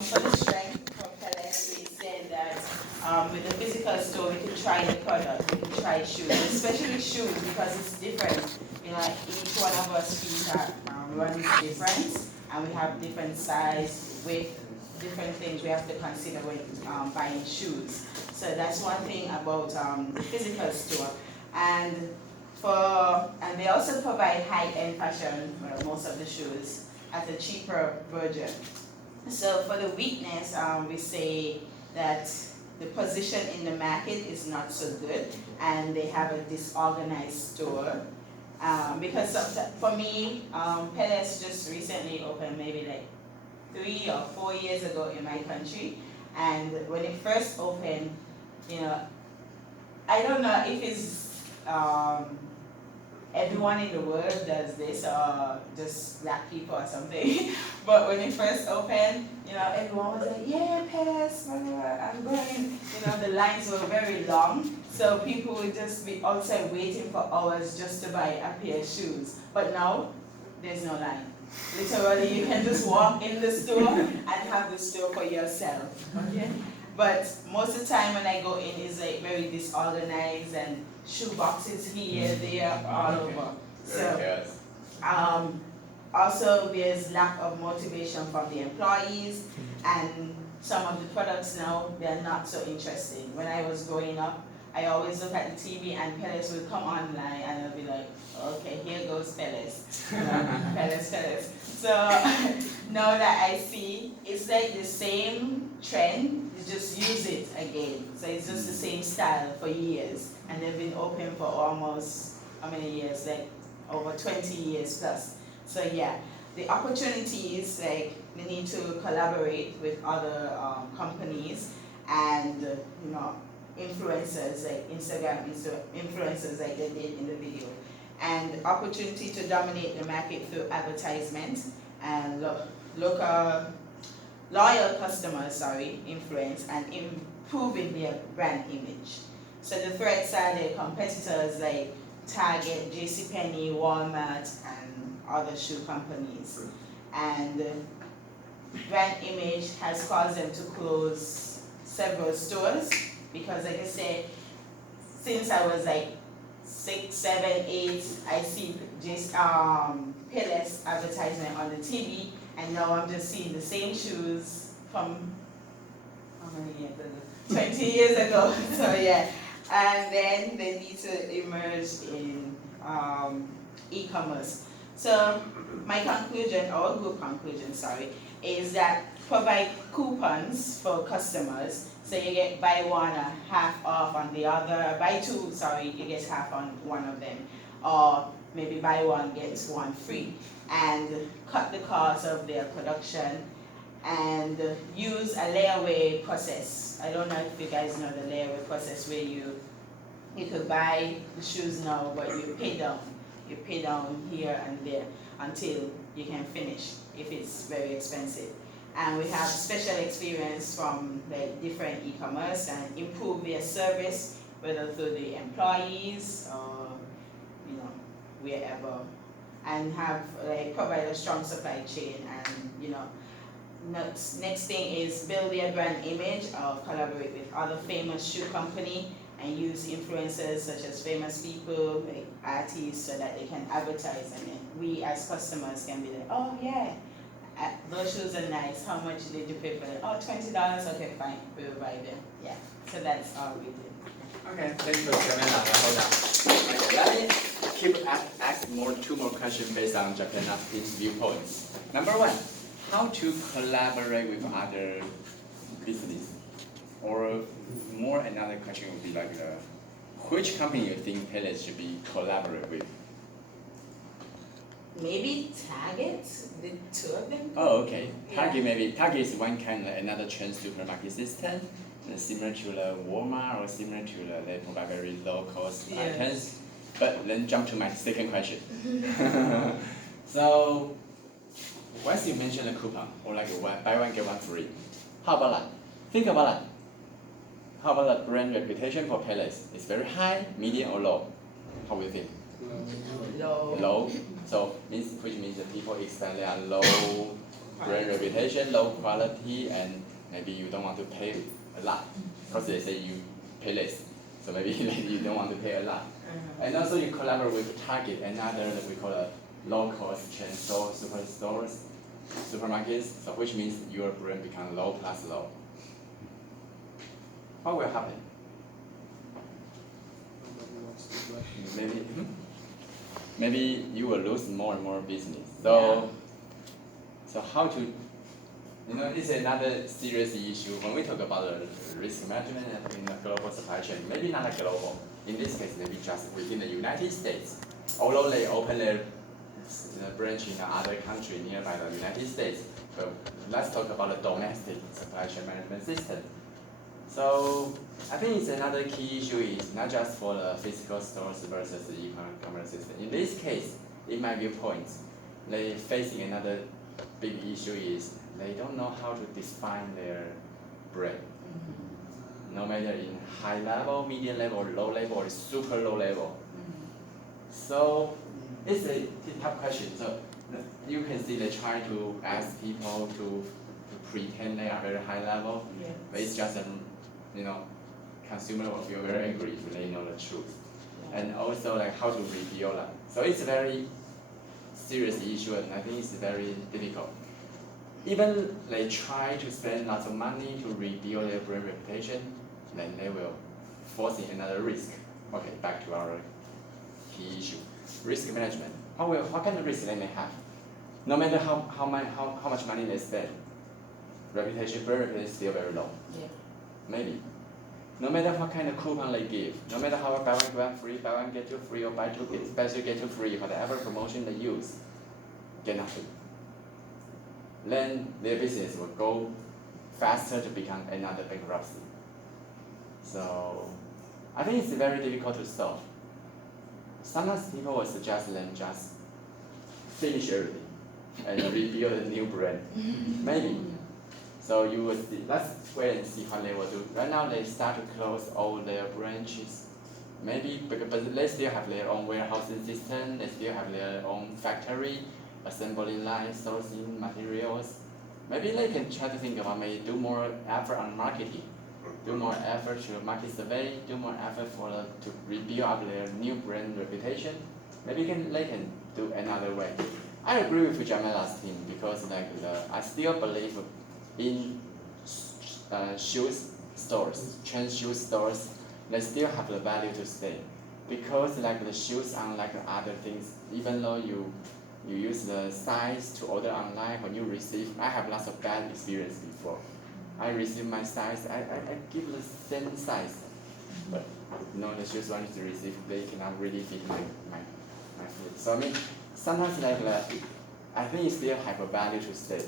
For the strength for Pellets, we said that with the physical store, we could try the product, we could try shoes, especially shoes because it's different. You know, each one of us feet are runs different, and we have different size, width, different things we have to consider when buying shoes. So that's one thing about the physical store. And and they also provide high-end fashion for most of the shoes at a cheaper version. So for the weakness, we say that the position in the market is not so good, and they have a disorganized store. Because for me, Pellets just recently opened, maybe like 3 or 4 years ago in my country, and when it first opened, you know, I don't know if it's everyone in the world does this or just black people or something. But when it first opened, you know, everyone was like, yeah, Paris, I'm going. You know, the lines were very long. So people would just be outside waiting for hours just to buy a pair of shoes. But now, there's no line. Literally, you can just walk in the store and have the store for yourself. Okay? But most of the time when I go in, it's like very disorganized and shoe boxes here, there, all over. So, also there's lack of motivation from the employees, and some of the products now, they're not so interesting. When I was growing up, I always look at the TV and Pellets would come online and I'll be like, okay, here goes Pellets. Pellets. So now that I see, it's like the same trend, you just use it again. So it's just the same style for years. And they've been open for almost, how many years? Like over 20 years plus. So yeah, the opportunities, like they need to collaborate with other companies and, you know, influencers, like Instagram influencers like they did in the video. And opportunity to dominate the market through advertisement and loyal customers, influence and improving their brand image. So the threats are the competitors like Target, JCPenney, Walmart, and other shoe companies. And brand image has caused them to close several stores because, like I said, since I was like 6, 7, 8, I see just Pellets advertisement on the TV, and now I'm just seeing the same shoes from how many years ago? 20 years ago. So yeah, and then they need to emerge in e-commerce. So my conclusion, or group conclusion, is that provide coupons for customers. So you get buy one half off on the other, buy two, you get half on one of them. Or maybe buy one, gets one free. And cut the cost of their production and use a layaway process. I don't know if you guys know the layaway process where you could buy the shoes now, but you pay down. You pay down here and there until you can finish if it's very expensive. And we have special experience from like different e-commerce and improve their service, whether through the employees or wherever, and have provide a strong supply chain. And next thing is build their brand image or collaborate with other famous shoe company and use influencers such as famous people, like artists, so that they can advertise, and then we as customers can be like, oh yeah, those shoes are nice, how much did you pay for them? Oh, $20, okay fine, we'll buy them. Yeah, so that's all we did. Okay, thank you, Jamila. Hold on. Okay, let me keep ask two more questions based on Japanese viewpoints. Number one, how to collaborate with other business? Or more, another question would be like, which company you think Pellets should be collaborate with? Maybe Target, the two of them. Oh, okay. Target maybe. Target is one kind of another chain supermarket system, similar to the Walmart or similar to they provide very low cost items. But then jump to my second question. So once you mention a coupon or like buy one get one free, how about that? Think about that. How about the brand reputation for Pellets? Is very high, medium, or low? How do you think? Low. Low. So which means that people expect they are low brand reputation, low quality, and maybe you don't want to pay a lot because they say you pay less. So maybe you don't want to pay a lot. And also you collaborate with Target, another that we call a low-cost chain store, superstores, supermarkets. So which means your brand become low plus low. What will happen? Maybe you will lose more and more business. So how to, it's another serious issue when we talk about the risk management in the global supply chain. Maybe not a global. In this case, maybe just within the United States. Although they open their branch in other country nearby the United States, but let's talk about the domestic supply chain management system. So I think it's another key issue is not just for the physical stores versus the e-commerce system. In this case, in my viewpoint, they facing another big issue is they don't know how to define their brand. No matter in high level, medium level, low level, or super low level. So it's a tough question. So you can see they try to ask people to pretend they are very high level, but it's just consumer will feel very angry if they know the truth. And also like how to reveal that. So it's a very serious issue, and I think it's very difficult. Even they try to spend lots of money to rebuild their brand reputation, then they will force another risk. Okay, back to our key issue. Risk management. What kind of risk they may have? No matter how much money they spend, brand reputation is still very low. Maybe. No matter what kind of coupon they give, no matter how buy one get one free, buy one get two free, or buy two special get two free, whatever promotion they use, get nothing. Then their business will go faster to become another bankruptcy. So I think it's very difficult to solve. Sometimes people will suggest them just finish everything and rebuild a new brand. Maybe. So you will see, let's wait and see what they will do. Right now they start to close all their branches. Maybe, but they still have their own warehousing system, they still have their own factory, assembly line, sourcing materials. Maybe they can try to think about maybe do more effort on marketing, do more effort to market survey, do more effort to rebuild up their new brand reputation. Maybe they can do another way. I agree with Jamela's team because I still believe in shoes stores, chain shoes stores, they still have the value to stay. Because the shoes, unlike other things, even though you use the size to order online, when you receive, I have lots of bad experience before. I receive my size, I give the same size, but the shoes I need to receive, they cannot really fit my foot. So I mean, sometimes I think it still have a value to stay.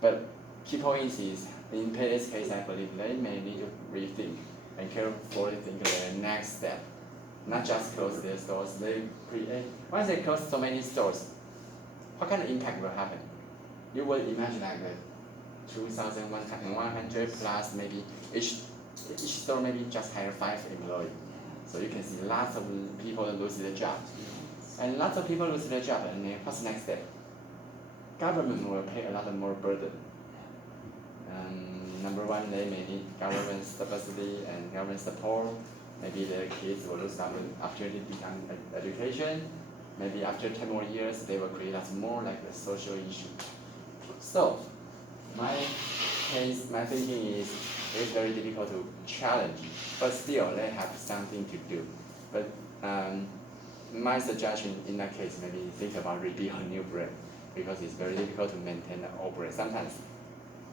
But key point is, in Pay's case, I believe they may need to rethink and carefully think their next step. Not just close their stores, they create, once they close so many stores, what kind of impact will happen? You will imagine 2,100 plus maybe each store maybe just hire 5 employees. So you can see lots of people lose their jobs. And lots of people lose their job, and then what's the next step? Government will pay a lot more burden. Number one, they may need government subsidy and government support. Maybe their kids will lose the opportunity to become education. Maybe after 10 more years, they will create us more like a social issue. So, my thinking is it's very difficult to challenge, but still they have something to do. But my suggestion in that case, maybe think about rebuild a new brand because it's very difficult to maintain the old brand sometimes.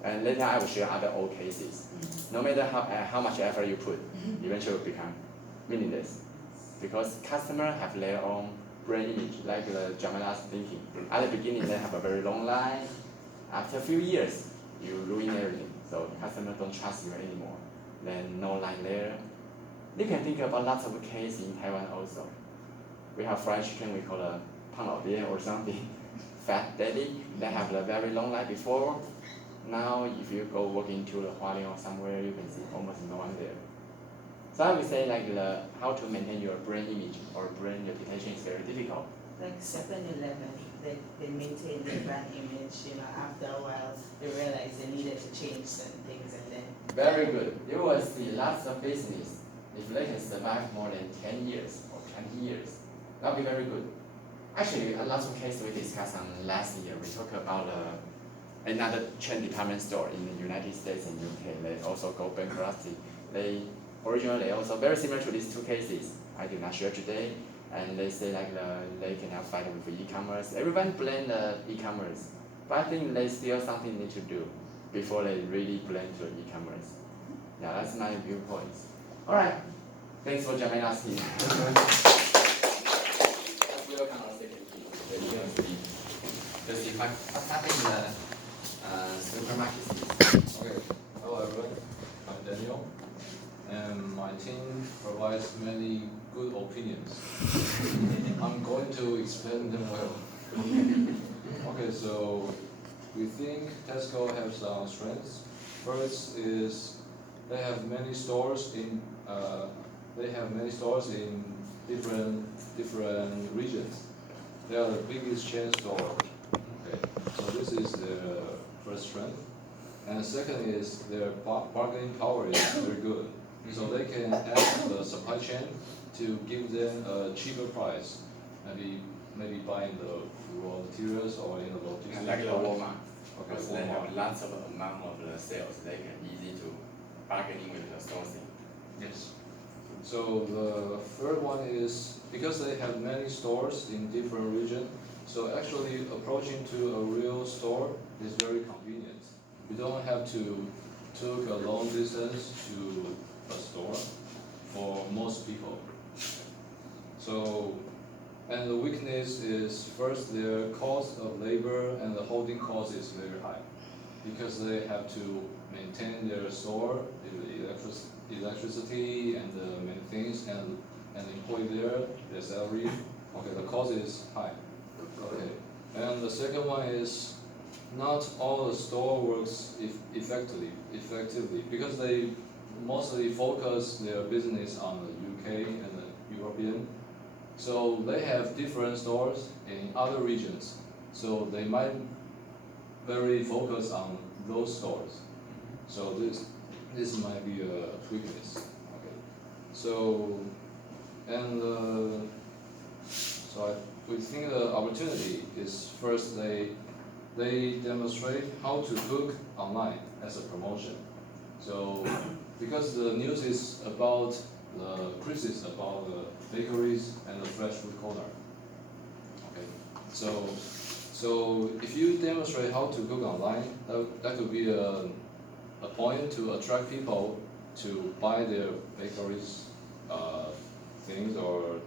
And later I will share other old cases. No matter how much effort you put, eventually it will become meaningless. Because customers have their own brand image, like the Jamala's thinking. At the beginning, they have a very long line. After a few years, you ruin everything. So customers don't trust you anymore. Then no line there. You can think about lots of cases in Taiwan also. We have fried chicken, we call a Pang Lao Bie or something. Fat Daddy, they have a very long line before. Now, if you go walk into the Hualien or somewhere, you can see almost no one there. So I would say how to maintain your brand image or brand reputation is very difficult. Like 7-Eleven. they maintained their brand image. After a while, they realized they needed to change certain things, and then. Very good. You will see lots of business. If they can survive more than 10 years or 20 years, that'll be very good. Actually, a lot of cases we discussed on last year, we talked about another chain department store in the United States and UK. They also go bankruptcy. They originally also very similar to these two cases. I do not share today, and they say like they cannot fight with e-commerce. Everyone blame the e-commerce, but I think there's still something need to do before they really blame to e-commerce. Yeah, that's my viewpoint. All right, thanks for joining us here. Welcome our second key, the UMC. Just if what's happening in the supermarket. Okay, hello everyone, I'm Daniel, and my team provides many good opinions. I'm going to explain them well. Okay, so we think Tesco has some strengths. First is they have many stores in different regions. They are the biggest chain store. Okay, so this is their first strength. And the second is their bargaining power is very good. So they can ask the supply chain to give them a cheaper price, maybe buying the raw materials or in the logistics. Like the Walmart. Okay, Because they have Walmart. lots of amount of the sales, they can easy to bargaining with the stores. Yes. So the third one is because they have many stores in different regions. So actually approaching to a real store is very convenient. You don't have to take a long distance to a store for most people. So, and the weakness is first their cost of labor and the holding cost is very high because they have to maintain their store, the electricity and the many things and employ their salary. Okay, the cost is high. Okay, and the second one is not all the store works effectively because they mostly focus their business on the UK and the European. So they have different stores in other regions. So they might very focus on those stores. So this might be a weakness. Okay. So and we think the opportunity is first they demonstrate how to cook online as a promotion. So because the news is about the crisis about the bakeries and the fresh food corner. Okay. So if you demonstrate how to cook online, that could be a point to attract people to buy their bakeries things or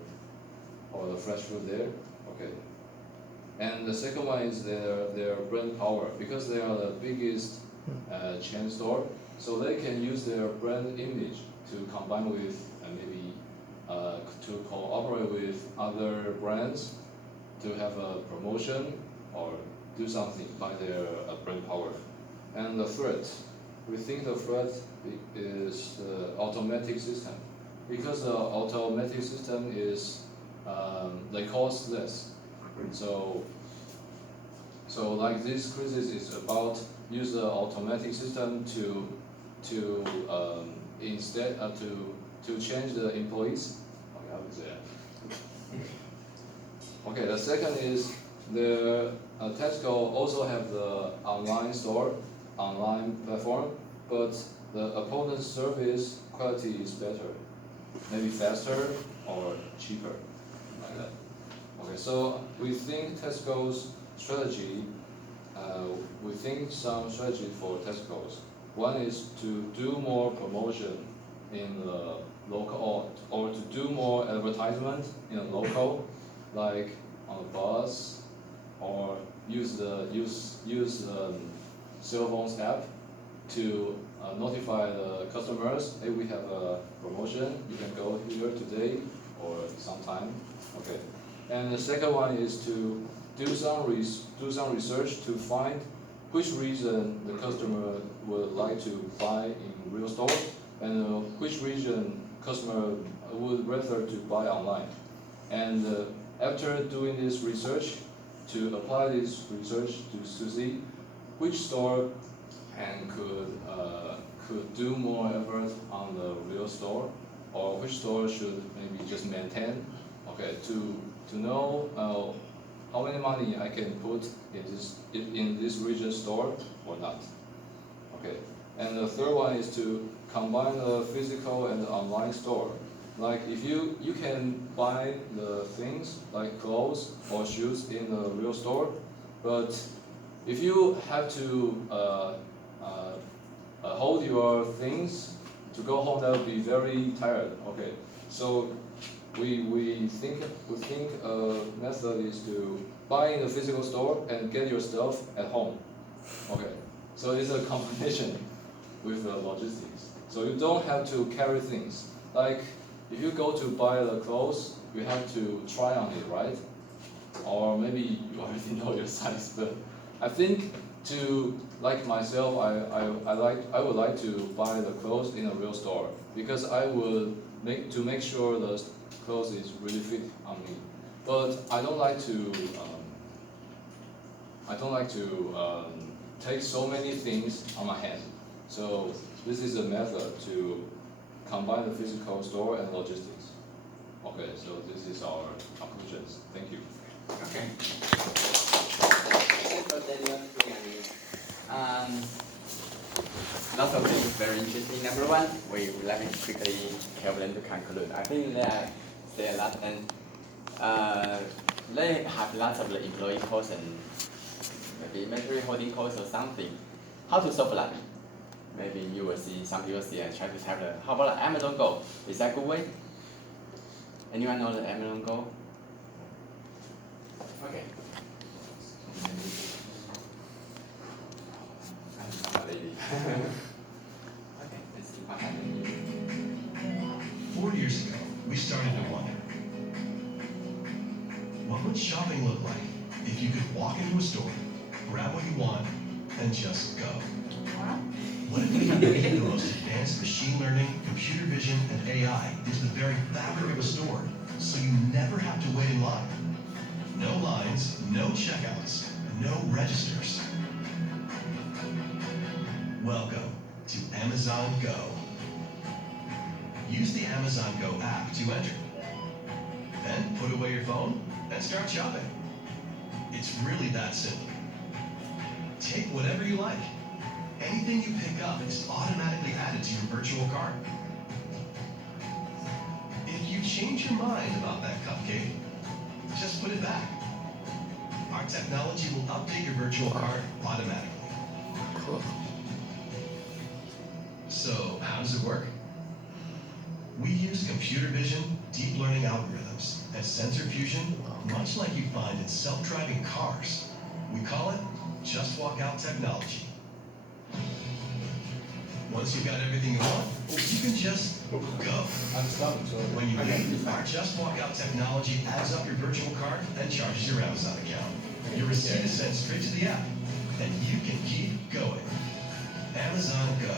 the fresh food there. Okay. And the second one is their brand power because they are the biggest chain store, so they can use their brand image to combine with maybe to cooperate with other brands to have a promotion or do something by their brand power. And the third, we think the third is the automatic system because the automatic system is they cost less. So like this crisis is about use the automatic system to instead to change the employees. Okay, how is that? Okay, the second is the Tesco also have the online store, online platform, but the opponent's service quality is better, maybe faster or cheaper, like that. Okay, so we think Tesco's strategy, we think some strategy for Tesco's. One is to do more promotion in the local or to do more advertisement in the local, like on the bus, or use cell phones app to notify the customers, hey, we have a promotion, you can go here today or sometime. Okay. And the second one is to do some research to find which region the customer would like to buy in real store and which region customer would rather to buy online. And after doing this research, to apply this research to see which store and could do more effort on the real store, or which store should maybe just maintain. Okay, to know how many money I can put in this region store or not. Okay, and the third one is to combine the physical and the online store. Like if you can buy the things like clothes or shoes in the real store, but if you have to hold your things to go home, that would be very tired. Okay, so we think a method is to buy in the physical store and get your stuff at home. Okay, so it's a combination with logistics. So you don't have to carry things. Like if you go to buy the clothes, you have to try on it, right? Or maybe you already know your size, but I think like myself, I would like to buy the clothes in a real store because I would make sure the clothes is really fit on me. But I don't like to take so many things on my hand. So this is a method to combine the physical store and logistics. Okay, so this is our conclusions. Thank you. Okay. So Daniel, lots of things very interesting. Number one, let me quickly help them to conclude. I think that there are a lot and they have lots of the employee costs and maybe inventory holding costs or something. How to solve that? Maybe you will see some people see and try to have the. How about Amazon Go? Is that a good way? Anyone know the Amazon Go? Okay. Lady. Okay, let's see what happens. 4 years ago, we started to wonder, what would shopping look like if you could walk into a store, grab what you want, and just go? What if we could weave the most advanced machine learning, computer vision, and AI into the very fabric of a store, so you never have to wait in line? No lines, no checkouts, no registers. Welcome to Amazon Go. Use the Amazon Go app to enter. Then put away your phone and start shopping. It's really that simple. Take whatever you like. Anything you pick up is automatically added to your virtual cart. If you change your mind about that cupcake, just put it back. Our technology will update your virtual cart automatically. Cool. So, how does it work? We use computer vision, deep learning algorithms, and sensor fusion, much like you find in self-driving cars. We call it Just Walk Out technology. Once you've got everything you want, you can just go. When you leave, our Just Walk Out technology adds up your virtual cart and charges your Amazon account. Your receipt is sent straight to the app, and you can keep going. Amazon Go.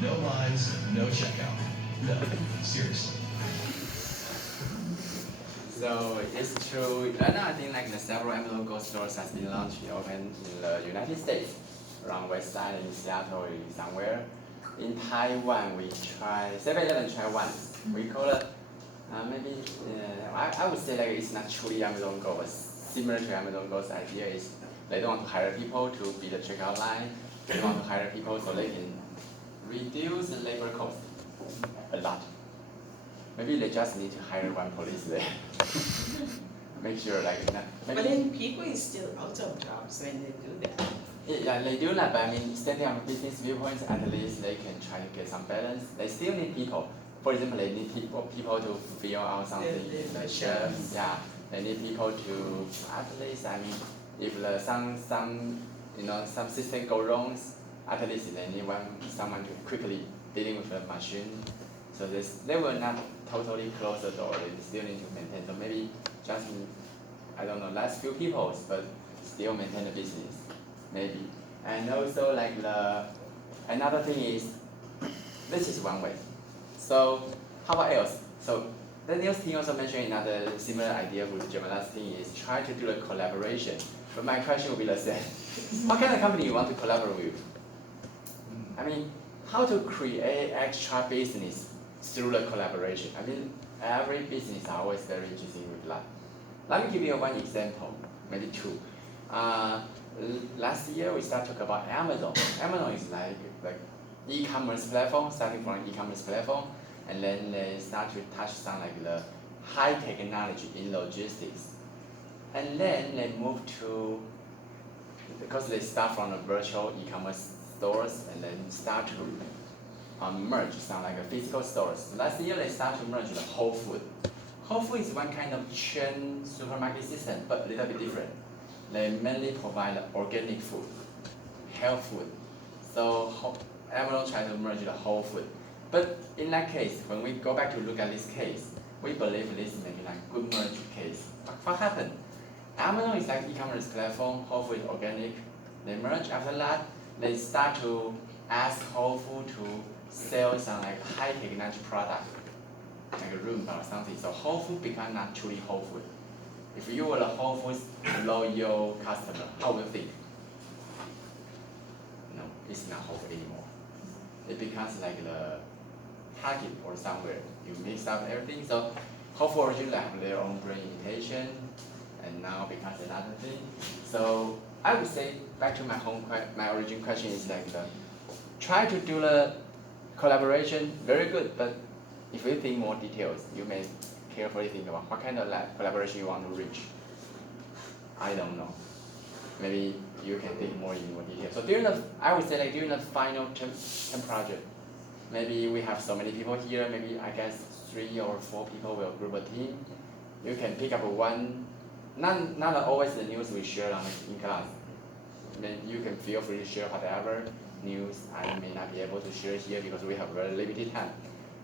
No lines, no checkout. No, seriously. So it's true. Right now, I think like the several Amazon Go stores has been launched open in the United States, around West Side in Seattle or somewhere. In Taiwan, we try 7-Eleven try once. We call it maybe I would say like it's not truly Amazon Go, but similar to Amazon Go's idea is they don't want to hire people to be the checkout line. They want to hire people so they can reduce the labor cost a lot. Maybe they just need to hire one police there. Make sure like that. But then people is still out of jobs when they do that. Yeah, they do that, but I mean, standing on business viewpoints, at least they can try to get some balance. They still need people. For example, they need people to fill out something, the chefs, yeah. They need people to, at least, I mean, if some system go wrong, at least they need someone to quickly dealing with the machine. So they will not totally close the door, they still need to maintain. So maybe just, I don't know, last few people, but still maintain the business, maybe. And also like another thing is, this is one way. So how about else? So Daniel's team also mentioned another similar idea with Gemini's team is try to do a collaboration. But my question will be the same. What kind of company you want to collaborate with? I mean, how to create extra business through the collaboration? I mean, every business is always very interesting with that. Let me give you one example, maybe two. Last year we started talking about Amazon. Amazon is like e-commerce platform, starting from e-commerce platform, and then they start to touch some like the high technology in logistics. And then they move to, because they start from the virtual e-commerce stores and then start to merge some like a physical stores. Last year they start to merge the Whole Food. Whole Food is one kind of chain supermarket system, but a little bit different. They mainly provide organic food, health food. So everyone tries to merge the Whole Food. But in that case, when we go back to look at this case, we believe this may be like good merge case. What happened? Amazon is like e-commerce platform, Whole Food is organic. They merge. After that, they start to ask Whole Food to sell some like high technology product, like a Roomba or something. So Whole Food become not truly Whole Food. If you were a Whole Foods loyal customer, how would you think? No, it's not Whole Food anymore. It becomes like the Target or somewhere. You mix up everything. So Whole Foods originally have their own brand imitation, and now becomes another thing. So I would say back to my origin question is like try to do the collaboration very good, but if you think more details, you may carefully think about what kind of collaboration you want to reach. I don't know. Maybe you can think more in more detail. So I would say like during the final term project, maybe we have so many people here, maybe I guess 3 or 4 people will group a team. You can pick up one, not always the news we share in class. Then you can feel free to share whatever news I may not be able to share here because we have very limited time.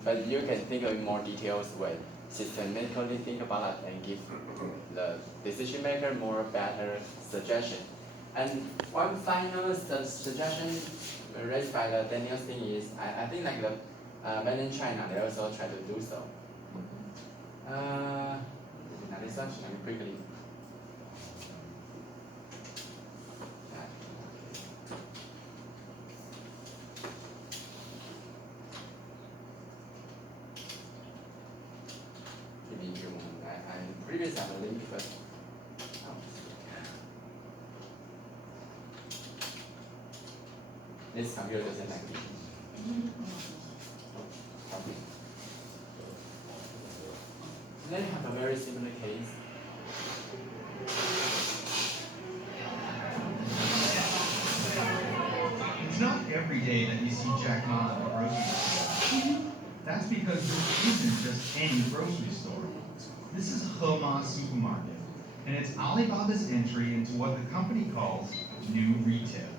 But you can think of in more details way, systematically think about it and give the decision maker more better suggestion. And one final suggestion raised by the Daniel's thing is, I think like the mainland China, they also try to do so. This one, let me quickly. Previous I have a link, but this computer doesn't like it. Then we have a very similar case. It's not every day that you see Jack Ma at the grocery store. That's because this isn't just any grocery store. This is Hema Supermarket, and it's Alibaba's entry into what the company calls new retail.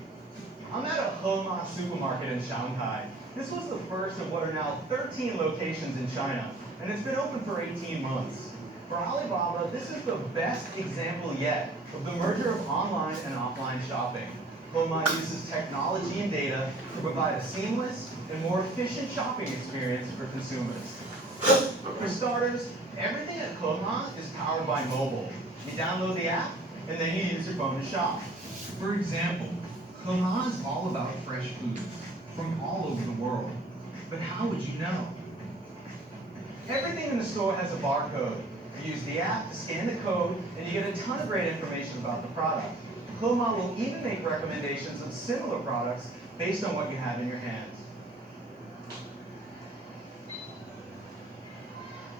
I'm at a Hema Supermarket in Shanghai. This was the first of what are now 13 locations in China, and it's been open for 18 months. For Alibaba, this is the best example yet of the merger of online and offline shopping. Hema uses technology and data to provide a seamless and more efficient shopping experience for consumers. For starters, everything at Hema is powered by mobile. You download the app, and then you use your phone to shop. For example, Hema is all about fresh food from all over the world. But how would you know? Everything in the store has a barcode. You use the app to scan the code, and you get a ton of great information about the product. Hema will even make recommendations of similar products based on what you have in your hands.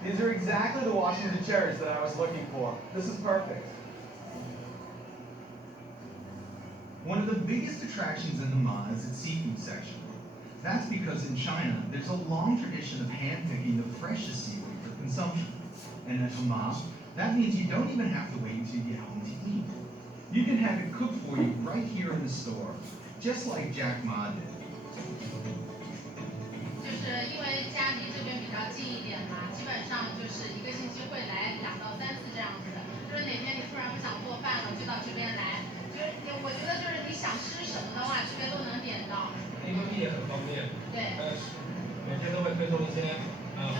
These are exactly the Washington cherries that I was looking for. This is perfect. One of the biggest attractions in Hema is its seafood section. That's because in China, there's a long tradition of handpicking the freshest seafood for consumption. And at Hema, that means you don't even have to wait until you get home to eat. You can have it cooked for you right here in the store, just like Jack Ma did. 就是因为家离这边比较近一点嘛，基本上就是1个星期会来2到3次这样子的。就是哪天你突然不想做饭了，就到这边来。就是我觉得就是你想吃什么的话，这边都能点到。APP 也很方便。对。每天都会推送一些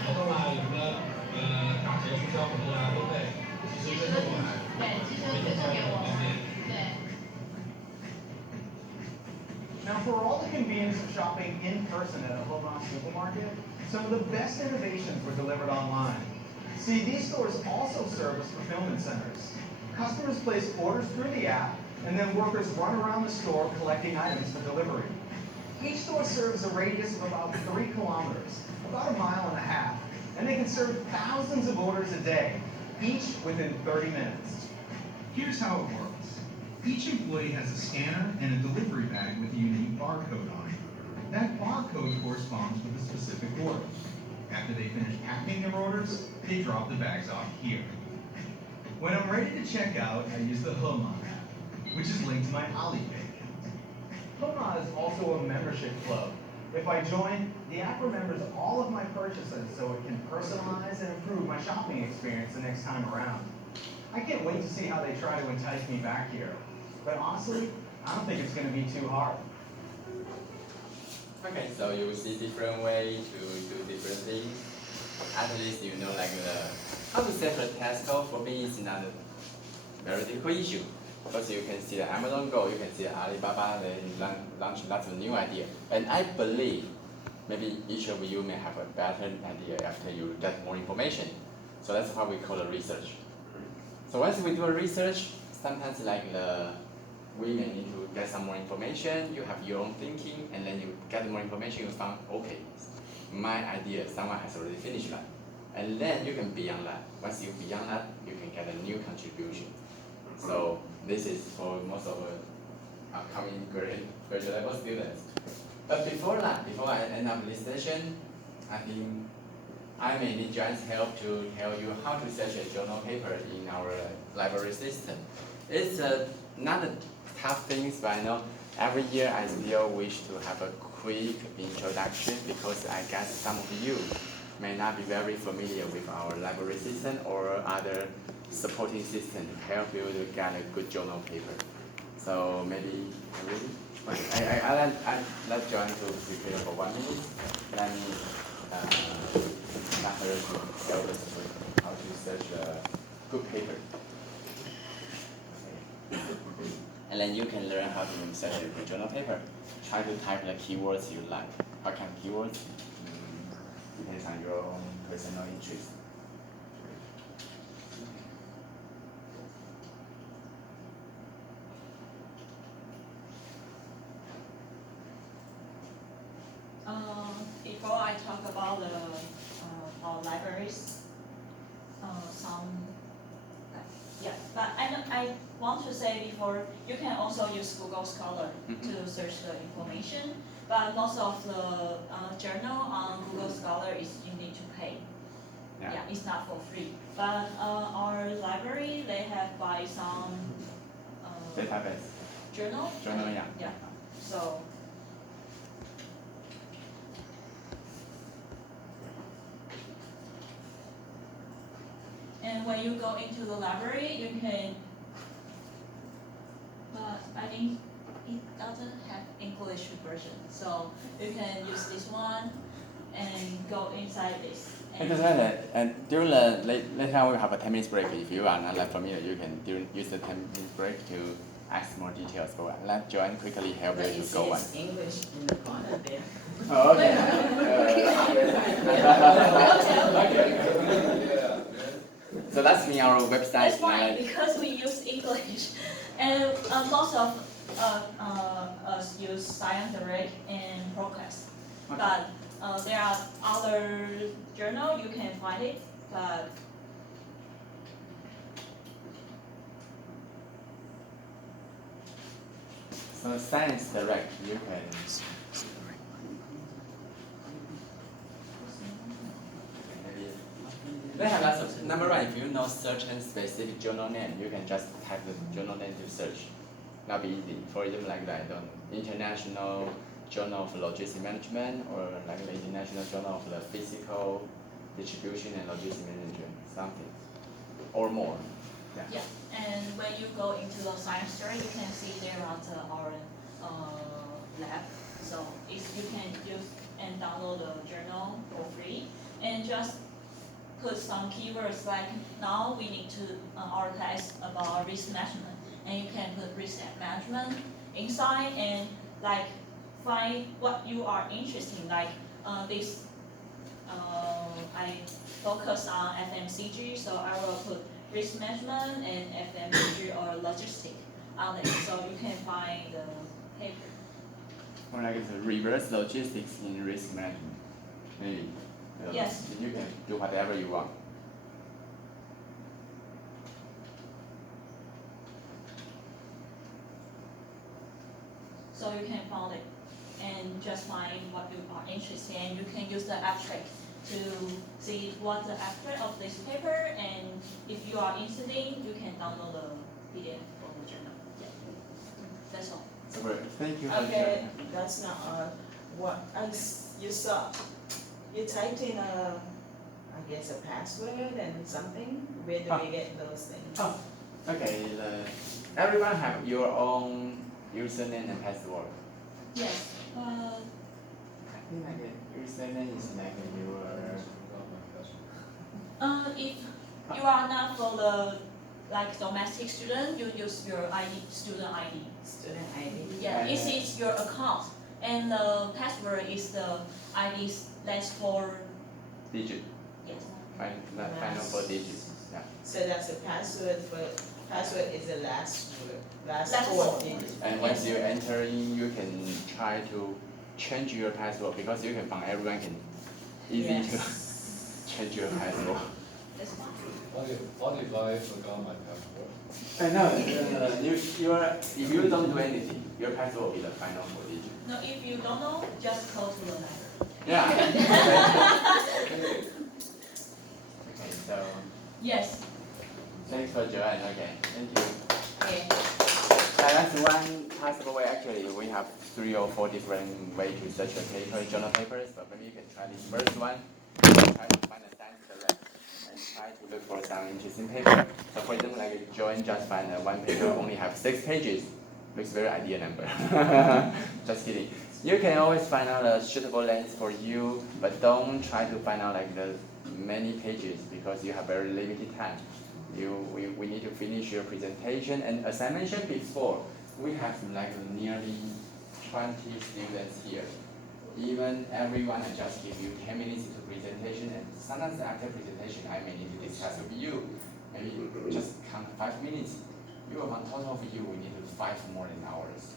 活动啊，有什么 of shopping in person at a Homa supermarket, some of the best innovations were delivered online. See, these stores also serve as fulfillment centers. Customers place orders through the app, and then workers run around the store collecting items for delivery. Each store serves a radius of about 3 kilometers, about 1.5 miles, and they can serve thousands of orders a day, each within 30 minutes. Here's how it works. Each employee has a scanner and a delivery bag with a unique barcode on it. That barcode corresponds with a specific order. After they finish packing their orders, they drop the bags off here. When I'm ready to check out, I use the Hema app, which is linked to my Alipay account. Homa is also a membership club. If I join, the app remembers all of my purchases so it can personalize and improve my shopping experience the next time around. I can't wait to see how they try to entice me back here. But honestly, I don't think it's going to be too hard. Okay, so you see different way to do different things. At least you know like how to set a task code. For me, it's not a very difficult issue. Because you can see the Amazon Go, you can see Alibaba, they launch lots of new ideas. And I believe maybe each of you may have a better idea after you get more information. So that's what we call a research. So once we do a research, sometimes like we may need to get some more information, you have your own thinking, and then you get more information, you found, okay, my idea, someone has already finished that. And then you can beyond that. Once you beyond that, you can get a new contribution. So this is for most of the upcoming graduate level students. But before that, before I end up this session, I think I may need John's help to tell you how to search a journal paper in our library system. It's not a tough thing, but I know every year I still wish to have a quick introduction because I guess some of you may not be very familiar with our library system or other supporting system to help you to get a good journal paper. So maybe I let John to prepare for 1 minute. Let me let her to tell us how to search a good paper. And then you can learn how to search a good journal paper. Try to type the keywords you like. What kind of keywords? Depends on your own personal interest. Before I talk about our libraries, but I want to say before, you can also use Google Scholar to search the information, but most of the journal on Google Scholar is you need to pay. Yeah, it's not for free. But our library, they have buy some database. Journal, yeah. Yeah, so. And when you go into the library, you can, but I think it doesn't have English version. So you can use this one and go inside this. And during the later on we have a 10 minutes break. If you are not that familiar, you can use the 10 minutes break to ask more details. But let Joanne quickly help you to go on. English in the corner there. Oh, okay. So that's me, our website. That's fine because we use English, and most of us use Scientific and Procast. Okay. But there are other journal you can find it, but so Science Direct, you can. They have lots of, number one, if you know certain specific journal name, you can just type the journal name to search. That'll be easy. For example, like the International Journal of Logistic Management, or like the International Journal of the Physical Distribution and Logistic Management, something, or more. Yeah, and when you go into the science store, you can see there are our lab. So you can use and download the journal for free, and just put some keywords like now we need to our class about risk management, and you can put risk management inside, and like find what you are interested in. Like this, I focus on FMCG, so I will put risk management and FMCG or logistic on it, so you can find the paper. Or like the reverse logistics in risk management. Maybe. Yes. You can do whatever you want. So you can find it and just find what you are interested in. You can use the abstract to see what the abstract of this paper, and if you are interested in, you can download the PDF from the journal. Yeah. That's all. Super. Thank you. Okay, that's not what you saw. You typed in I guess a password and something. Where do we get those things? Oh, okay. Everyone have your own username and password. Yes. I think like username is like your. If you are not for the like domestic student, you use your ID, student ID. Student ID. Yeah, it is your account, and the password is the ID last four. Digit. Yes. Final 4 digits. Yeah. So that's the password, but password is the last word, last Last 4 four. digits. And once you enter in, you can try to change your password because you can find everyone can easy Yes. to change your password. That's fine. What if I forgot my passport? No, if you don't do anything, your password will be the final 4 digits. No, if you don't know, just call to the library. Yeah. Okay, so Yes. thanks for Joanne. Okay, thank you. Okay. That's one possible way. Actually, we have 3 or 4 different ways to search a paper, journal papers, but maybe you can try this first one. Try to find a science direct and try to look for some interesting paper. So for example, like Joanne just find one paper only have 6 pages. Looks very ideal number. Just kidding. You can always find out a suitable length for you, but don't try to find out like the many pages because you have very limited time. We need to finish your presentation, and as I mentioned before, we have like nearly 20 students here. Even everyone, I just give you 10 minutes to presentation, and sometimes after presentation, I may need to discuss with you. Maybe just count 5 minutes. You have a total of you, we need to 5 more than hours.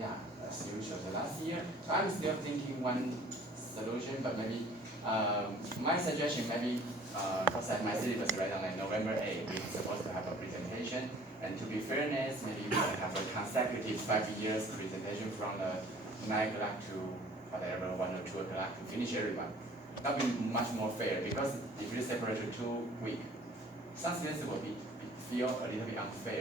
Yeah, as usual. The last year, so I'm still thinking one solution, but maybe my suggestion maybe because my syllabus right on like November 8th, we're supposed to have a presentation, and to be fairness, maybe we can have a consecutive 5 years presentation from the 9 o'clock to whatever 1 or 2 o'clock to finish everyone. That would be much more fair because if you separate to 2 weeks, some students will feel a little bit unfair.